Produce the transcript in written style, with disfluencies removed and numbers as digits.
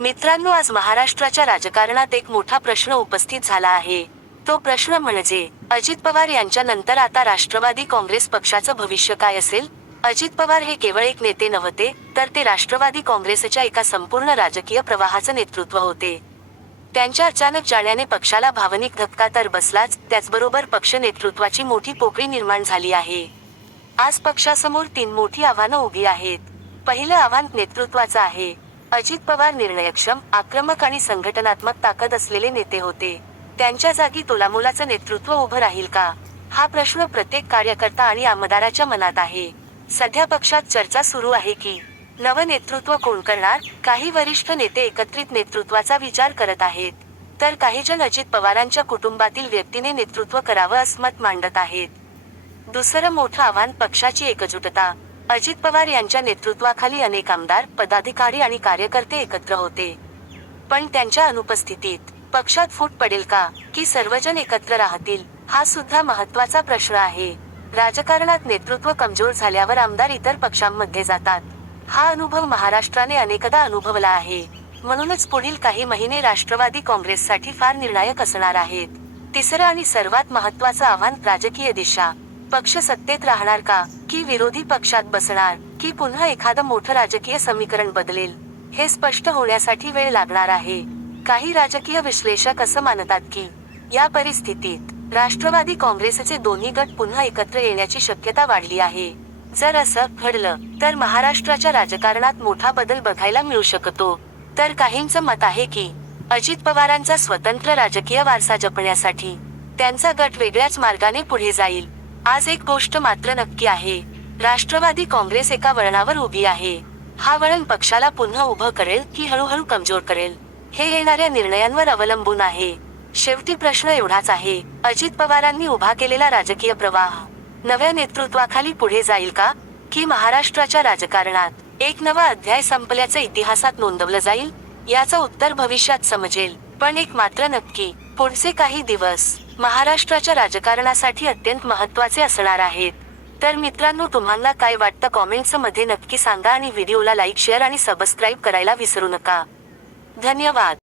मित्रांनो, आज महाराष्ट्राच्या राजकारणात एक मोठा प्रश्न उपस्थित झाला आहे. तो प्रश्न म्हणजे अजित पवार यांच्यानंतर आता राष्ट्रवादी काँग्रेस पक्षाचं भविष्य काय असेल? अजित पवार हे केवळ एक नेते नव्हते, तर ते राष्ट्रवादी काँग्रेसच्या एका संपूर्ण राजकीय प्रवाहाचं नेतृत्व होते. त्यांच्या अचानक जाण्याने पक्षाला भावनिक धक्का तर बसलाच, त्याचबरोबर पक्ष नेतृत्वाची मोठी पोकळी निर्माण झाली आहे. आज पक्षासमोर 3 मोठी आव्हानं उभी आहेत. पहिलं आव्हान नेतृत्वाचं आहे. अजित पवार निर्णयक्षम, आक्रमक आणि संघटनात्मक ताकद असलेले नेते होते. त्यांच्या जागी तोलामोलाचं नेतृत्व उभं राहील का? हा प्रश्न प्रत्येक कार्यकर्ता आणि आमदाराच्या मनात आहे. सध्या पक्षात चर्चा सुरू आहे की नवं नेतृत्व कोण करणार. काही वरिष्ठ नेते एकत्रित नेतृत्वाचा विचार करत आहेत, तर काही जण अजित पवारांच्या कुटुंबातील व्यक्तीने नेतृत्व करावं असं मत मांडत आहेत. दुसरं मोठं आव्हान पक्षाची एकजुटता. अजित पवार यांच्या नेतृत्वाखाली अनेक आमदार, पदाधिकारी आणि कार्यकर्ते एकत्र होते. पण त्यांच्या अनुपस्थितीत पक्षात फूट पडेल का, की सर्वजण एकत्र राहतील? हा सुद्धा महत्त्वाचा प्रश्न आहे. राजकारणात नेतृत्व कमजोर झाल्यावर आमदार इतर पक्षांमध्ये जातात. हा अनुभव महाराष्ट्राने अनेकदा अनुभवला आहे. म्हणूनच पुढील काही महिने राष्ट्रवादी काँग्रेससाठी फार निर्णायक असणार आहेत. तिसरं आणि सर्वात महत्त्वाचं आव्हान राजकीय दिशा. पक्ष सत्तेत राहणार का, की विरोधी पक्षात बसणार, की पुन्हा एखादं मोठं राजकीय समीकरण बदलेल? हे स्पष्ट होण्यासाठी वेळ लागणार आहे. काही राजकीय विश्लेषक असं मानतात की या परिस्थितीत राष्ट्रवादी काँग्रेसचे दोन्ही गट पुन्हा एकत्र येण्याची शक्यता वाढली आहे. जर असं घडलं तर महाराष्ट्राच्या राजकारणात मोठा बदल बघायला मिळू शकतो. तर काहींचं मत आहे की अजित पवारांचा स्वतंत्र राजकीय वारसा जपण्यासाठी त्यांचा गट वेगळ्याच मार्गाने पुढे जाईल. आज एक गोष्ट मात्र नक्की आहे, राष्ट्रवादी काँग्रेस एका वळणावर उभी आहे. हा वळण पक्षाला पुन्हा उभं करेल की हळूहळू कमजोर करेल, हे येणाऱ्या निर्णयांवर अवलंबून आहे. शेवटी प्रश्न एवढाच आहे, अजित पवारांनी उभा केलेला राजकीय प्रवाह नव्या नेतृत्वाखाली पुढे जाईल का, की महाराष्ट्राच्या राजकारणात एक नवा अध्याय संपल्याचं इतिहासात नोंदवलं जाईल? याचं उत्तर भविष्यात समजेल. पण एक मात्र नक्की, पुढचे काही दिवस महाराष्ट्राच्या राजकारणासाठी अत्यंत महत्त्वाचे असणार आहेत. तर मित्रांनो, तुम्हाला काय वाटतं कॉमेंट्स मध्ये नक्की सांगा आणि व्हिडिओला लाईक, शेअर आणि सबस्क्राईब करायला विसरू नका. धन्यवाद.